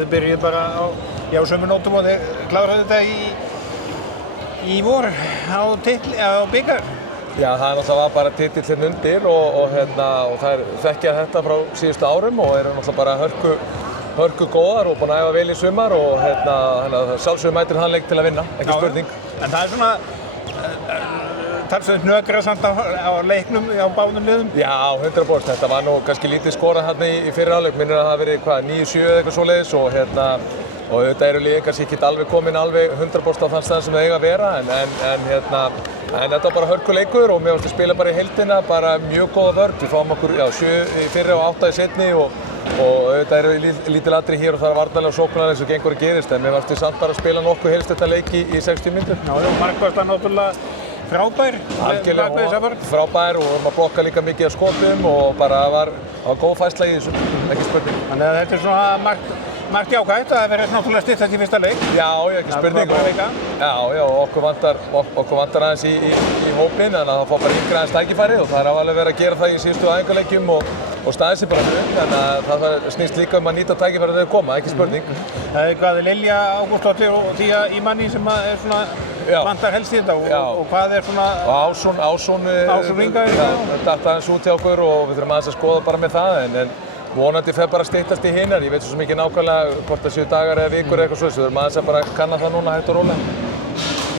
Þið byrjuðu bara á sömu nótum og þið kláruðu þetta í vor á bikar. Já, það náttúrulega var bara titillinn undir og þær þekkja þetta frá síðustu árum og eru náttúrulega bara hörku góðar og búin að æfa vel í sumar og þannig að sjálfsögðu mætir hann leik til að vinna, ekki spurning. En það svona talsveit hnökra samt á leiknum á báðum liðum? Já, 100%. Þetta var nú kannski lítið skorað hérna í fyrri hálfleik. Minnir að það hafi verið 9-7 eða eitthvað svoleiðis og auðvitað eru liðin kannski ekki alveg komin alveg 100% á þann stað sem það eiga að vera en þetta var bara hörkuleikur og mér fannst að spila bara í heildina, bara mjög góða vörn. Við fáum okkur 7 í fyrri og 8 í seinni og auðvitað eru lítil atriði hér og það er varnarlega og sóknarlega eins og gengur að gerist en mér fannst við samt bara að spila nokkuð helst þetta leik í 60 mínútur. Já, og markvarslan náttúrulega frábær. Algjörlega frábær og vorum að blokka líka mikið af skotum og bara var góð færsla í þessu, ekki spurning. Þannig að þetta er svona margt jákvætt að það verið náttúrulega styttast í fyrsta leik. Já, ekki spurning. Já, okkur vantar aðeins í hópinn en það fá bara yngra aðeins tækifæri og það er alveg verið að gera það í síðustu æfingaleikjum og staðið sér bara upp, þannig að það snýst líka um að nýta tækifæri þegar þau koma, ekki spurning. Það er hvað Lilja Ágústsdóttir og Tía Ímanni sem er svona vantar helst í þetta og hvað er svona... Og Ásson Inga datt aðeins út hjá okkur og við þurfum aðeins að skoða bara með það en vonandi fer bara að styttast í hinnar, ég veit svo mikið nákvæmlega hvort það séu dagar eða vikur eða eitthvað svoleiðis, við þurfum aðeins að bara kanna það núna hægt og rólega.